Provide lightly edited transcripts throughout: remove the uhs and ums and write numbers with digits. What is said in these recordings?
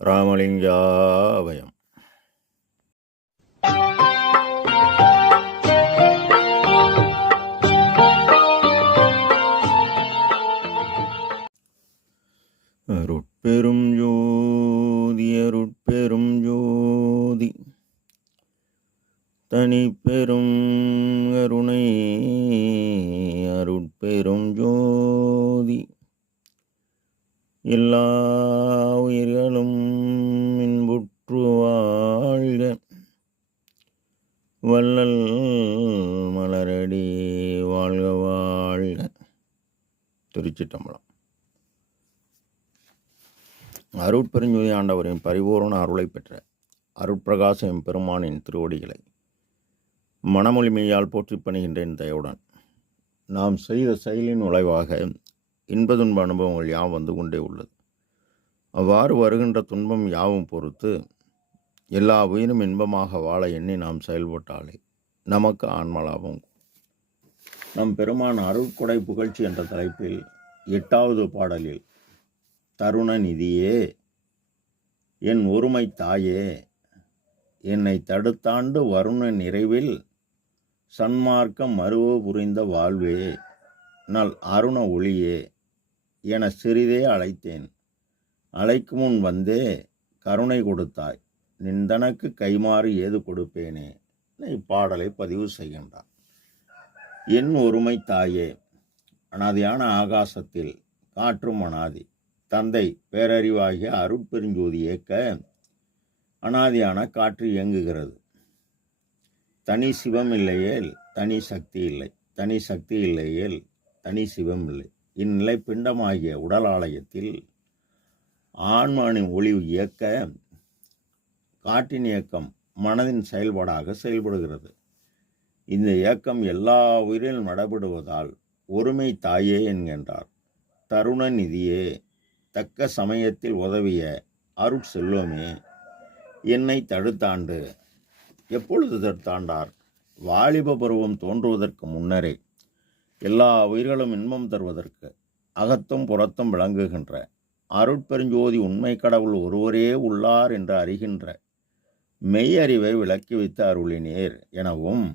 ராமலிங்காபயம். அருட்பெரும் ஜோதி அருட்பெரும் ஜோதி தனிப்பெரும் கருணை அருட்பெரும் ஜோதி எல்லா உயிர்களும் இன்புற்று வாழ்க வள்ளல் மலரடி வாழ்க வாழ்க. திருச்சிற்றம்பலம். அருட்பெருஞ்சோதி ஆண்டவரின் பரிபூரண அருளை பெற்ற அருட்பிரகாச எம்பெருமானின் திருவடிகளை மனமொழிமையால் போற்றி பணிகின்றேன் தயவுடன். நாம் செய்த செயலின் விளைவாக இன்பதுன்ப அனுபவங்கள் யாவும் வந்து கொண்டே உள்ளது. அவ்வாறு வருகின்ற துன்பம் யாவும் பொறுத்து எல்லா உயிரும் இன்பமாக வாழ எண்ணி நாம் செயல்பட்டாலே நமக்கு ஆன்மலாபம். நம் பெருமான் அருட்கொடை புகழ்ச்சி என்ற தலைப்பில் 8வது பாடலில் தருண நிதியே, என் ஒருமை தாயே, என்னை தடுத்தாண்டு வருண நிறைவில் சன்மார்க்கம் மருவ புரிந்த வாழ்வே, நல் அருண ஒளியே என சிறிதே அழைத்தேன். அழைக்கு முன் வந்தே கருணை கொடுத்தாய், நின்றனக்கு கைமாறு ஏது கொடுப்பேனே. இப்பாடலை பதிவு செய்கின்றார். என் ஒருமை தாயே, அனாதியான ஆகாசத்தில் காற்றும் அனாதி, தந்தை பேரறிவாகிய அருட்பெருஞ்சோதி ஏக்க அனாதியான காற்று இயங்குகிறது. தனி சிவம் இல்லையேல் தனி சக்தி இல்லை, தனி சக்தி இல்லையேல் தனி சிவம் இல்லை. இந்நிலை பிண்டமாகிய உடல் ஆலயத்தில் ஆன்மாவின் ஒளி இயக்க காற்றின் இயக்கம் மனதின் செயல்பாடாக செயல்படுகிறது. இந்த இயக்கம் எல்லா உயிரிலும் நடைபெறுவதால் ஒருமை தாயே என்கின்றார். தருண நிதியே, தக்க சமயத்தில் உதவிய அருட்செல்வமே, என்னை தடுத்தாண்டு. எப்பொழுது தடுத்தாண்டார்? வாலிப பருவம் தோன்றுவதற்கு முன்னரே எல்லா உயிர்களும் இன்பம் தருவதற்கு அகத்தும் புறத்தும் விளங்குகின்ற அருட்பெருஞ்சோதி உண்மை கடவுள் ஒருவரே உள்ளார் என்று அறிகின்ற மெய் அறிவை விளக்கி வைத்து அருளினேர் எனவும்,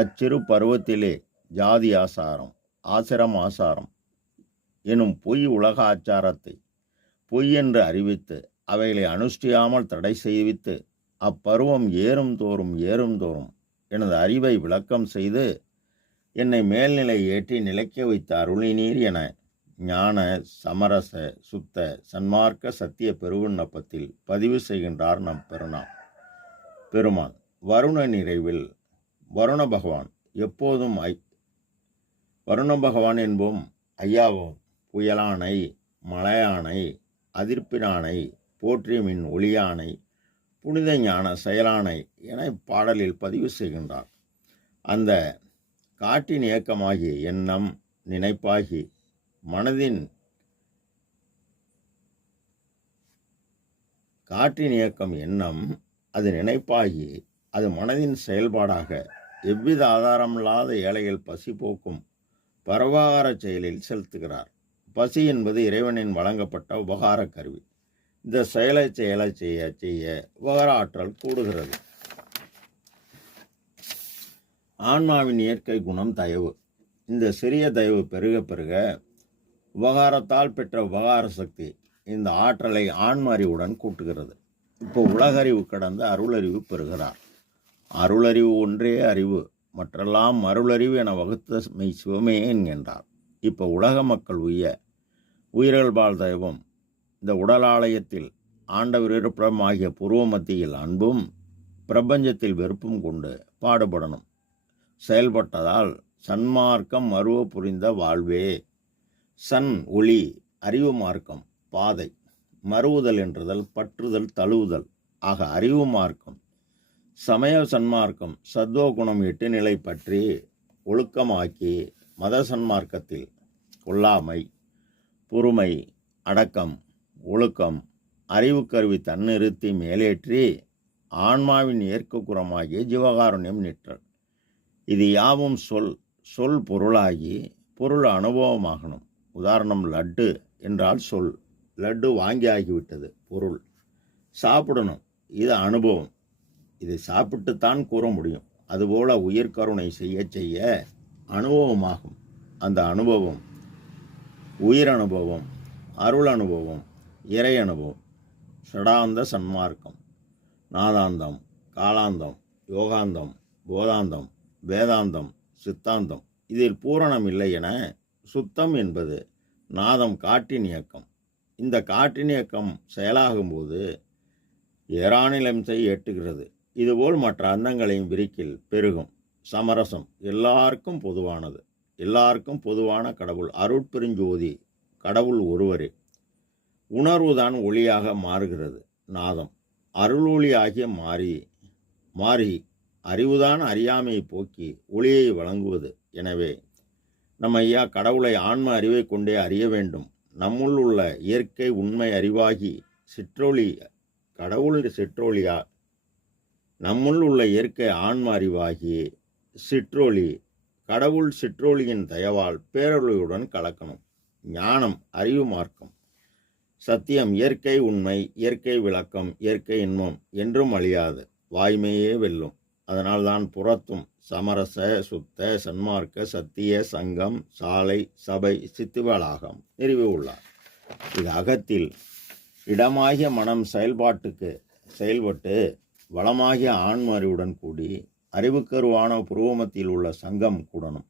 அச்சிறு பருவத்திலே ஜாதி ஆசாரம் ஆசிரம் ஆசாரம் எனும் பொய் உலக ஆச்சாரத்தை பொய் என்று அறிவித்து அவைகளை அனுஷ்டியாமல் தடை செய்வித்து அப்பருவம் ஏறும் தோறும் எனது அறிவை விளக்கம் செய்து என்னை மேல்நிலை ஏற்றி நிலைக்க வைத்த அருளினீர் என ஞான சமரச சுத்த சன்மார்க்க சத்திய பெருவிண்ணப்பத்தில் பதிவு செய்கின்றார் நம் பெருமான். வருண நிறைவில் வருண பகவான் எப்போதும் வருண பகவான் என்போம் ஐயாவோம். புயலானை, மலையானை, அதிர்ப்பினானை, போற்றியமின் ஒளியானை, புனித ஞான செயலானை என இப்பாடலில் பதிவு செய்கின்றார். அந்த காற்றின் இயக்கமாகிய எண்ணம் நினைப்பாகி மனதின் காற்றின் இயக்கம் எண்ணம் அது நினைப்பாகி அது மனதின் செயல்பாடாக எவ்வித ஆதாரமில்லாத ஏழைகள் பசி போக்கும் பரவார செயலில் செலுத்துகிறார். பசி என்பது இறைவனின் வழங்கப்பட்ட உபகார கருவி. இந்த செயலை செய்ய உபகார ஆற்றல் கூடுகிறது. ஆன்மாவின் இயற்கை குணம் தயவு. இந்த சிறிய தயவு பெருக பெருக உபகாரத்தால் பெற்ற உபகார சக்தி இந்த ஆற்றலை ஆன்ம அறிவுடன் கூட்டுகிறது. இப்போ உலகறிவு கடந்த அருளறிவு பெறுகிறார். அருளறிவு ஒன்றே அறிவு, மற்றெல்லாம் அருளறிவு என வகுத்த மெய் சிவமே என்கின்றார். இப்போ உலக மக்கள் உயிர்கள் வாழ் தெய்வம் இந்த உடலாலயத்தில் ஆண்டவர் இருப்பிடம் ஆகிய பூர்வ மத்தியில் அன்பும் பிரபஞ்சத்தில் வெறுப்பும் கொண்டு பாடுபடணும். செயல்பட்டதால் சன்மார்க்கம் மருவ புரிந்த வாழ்வே. சன் ஒளி அறிவு மார்க்கம் பாதை, மறுவுதல் என்றுதல் பற்றுதல் தழுவுதல் ஆக அறிவு மார்க்கம். சமய சன்மார்க்கம் சத்துவ குணம் 8 நிலை பற்றி ஒழுக்கமாக்கி மத சன்மார்க்கத்தில் கொல்லாமை, பொறுமை, அடக்கம், ஒழுக்கம், அறிவு கருவி தன்னிறுத்தி மேலேற்றி ஆன்மாவின் ஏற்கக்குறமாகிய ஜீவகாருண்யம் நிற்றல். இது யாவும் சொல் பொருளாகி பொருள் அனுபவமாகணும். உதாரணம் லட்டு என்றால் சொல், லட்டு வாங்கி ஆகிவிட்டது பொருள். சாப்பிடணும். இது அனுபவம். இதை சாப்பிட்டுத்தான் கூற முடியும். அதுபோல உயிர்கருணை செய்ய செய்ய அனுபவமாகும். அந்த அனுபவம் உயிர் அனுபவம், அருள் அனுபவம், இறை அனுபவம், ஷடாந்த சன்மார்க்கம், நாதாந்தம், காலாந்தம், யோகாந்தம், போதாந்தம், வேதாந்தம், சித்தாந்தம் இதில் பூரணம் இல்லை என சுத்தம் என்பது நாதம் காற்றின் இயக்கம். இந்த காற்றின் இயக்கம் செயலாகும்போது ஏராநிலம்சை எட்டுகிறது. இதுபோல் மற்ற அந்தங்களையும் விரிக்கில் பெருகும். சமரசம் எல்லாருக்கும் பொதுவானது. எல்லாருக்கும் பொதுவான கடவுள் அருட்பெருஞ்சோதி கடவுள் ஒருவரே. உணர்வுதான் ஒளியாக மாறுகிறது. நாதம் அருளொளியாகிய மாறி அறிவுதான் அறியாமையை போக்கி ஒளியை வழங்குவது. எனவே நம்ம ஐயா கடவுளை ஆன்ம அறிவை கொண்டே அறிய வேண்டும். நம்முள் உள்ள இயற்கை உண்மை அறிவாகி சிற்றொளி கடவுள் சிற்றொளியா நம்முள் உள்ள இயற்கை ஆன்ம அறிவாகி சிற்றொளி கடவுள் சிற்றொளியின் தயவால் பேரொளியுடன் கலக்கணும். ஞானம் அறிவு மார்க்கம். சத்தியம் இயற்கை உண்மை, இயற்கை விளக்கம், இயற்கை இன்பம் என்றும் அழியாது. வாய்மையே வெல்லும். அதனால்தான் புறத்தும் சமரச சுத்த சன்மார்க்க சத்திய சங்கம் சாலை சபை சித்துவளாகம் நிறுவி உள்ளார். இது அகத்தில் இடமாகிய மனம் செயல்பட்டு வளமாகிய ஆன்ம அறிவுடன் கூடி அறிவுக்கருவான புருவமத்தில் உள்ள சங்கம் கூடணும்.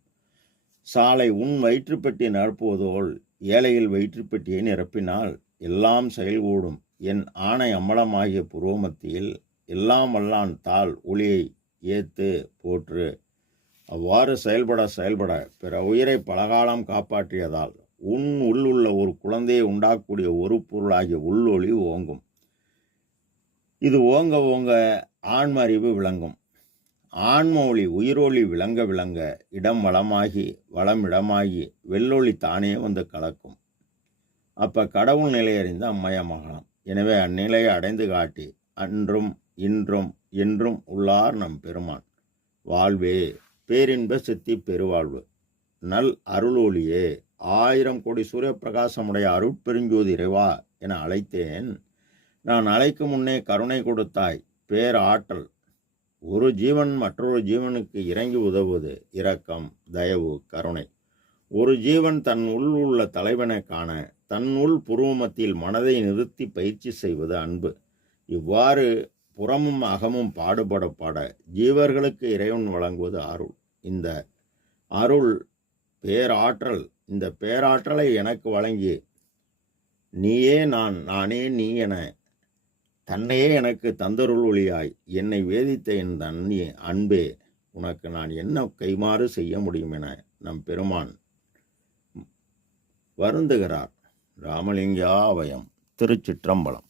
சாலை உன் வயிற்றுப்பெட்டி நிரப்புவதோல் ஏழையில் வயிற்றுப்பெட்டியை நிரப்பினால் எல்லாம் செயல்கூடும். என் ஆணை அம்மலமாகிய புருவமத்தில் எல்லாம் வல்லான் தாள் ஒளியை ஏத்து போற்று. அவ்வாறு செயல்பட பிற உயிரை பலகாலம் காப்பாற்றியதால் உன் உள்ளுள்ள ஒரு குழந்தையை உண்டாக்கக்கூடிய ஒரு பொருளாகிய உள்ளொளி ஓங்கும். இது ஓங்க ஓங்க ஆன்ம அறிவு விளங்கும். ஆன்ம ஒளி உயிரொளி விளங்க இடம் வளமாகி வளமிடமாகி வெள்ளொளி தானே வந்து கலக்கும். அப்ப கடவுள் நிலையறிந்து அம்மயமாகலாம். எனவே அந்நிலையை அடைந்து காட்டி அன்றும் இன்றும் என்றும் உள்ளார் நம் பெருமான். வாழ்வே பேரின்ப சித்தி பெருவாழ்வு. நல் அருளொளியே 1000 கோடி சூரிய பிரகாசமுடைய அருட்பெருஞ்சோதி இறைவா என அழைத்தேன். நான் அழைக்கும் முன்னே கருணை கொடுத்தாய். பேராற்றல். ஒரு ஜீவன் மற்றொரு ஜீவனுக்கு இறங்கி உதவுவது இரக்கம், தயவு, கருணை. ஒரு ஜீவன் தன் உள் உள்ள தலைவனை காண தன் உள் புருவமத்தில் மனதை நிறுத்தி பயிற்சி செய்வது அன்பு. இவ்வாறு புறமும் அகமும் பாட ஜீவர்களுக்கு இறைவன் வழங்குவது அருள். இந்த அருள் பேராற்றல். இந்த பேராற்றலை எனக்கு வழங்கி நீயே நான் நானே நீ என தன்னையே எனக்கு தந்தருள் ஒளியாய் என்னை வேதித்த என் தன்னிய அன்பே, உனக்கு நான் என்ன கைமாறு செய்ய முடியும் என நம் பெருமான் வருந்துகிறார். ராமலிங்கா அபயம். திருச்சிற்றம்பலம்.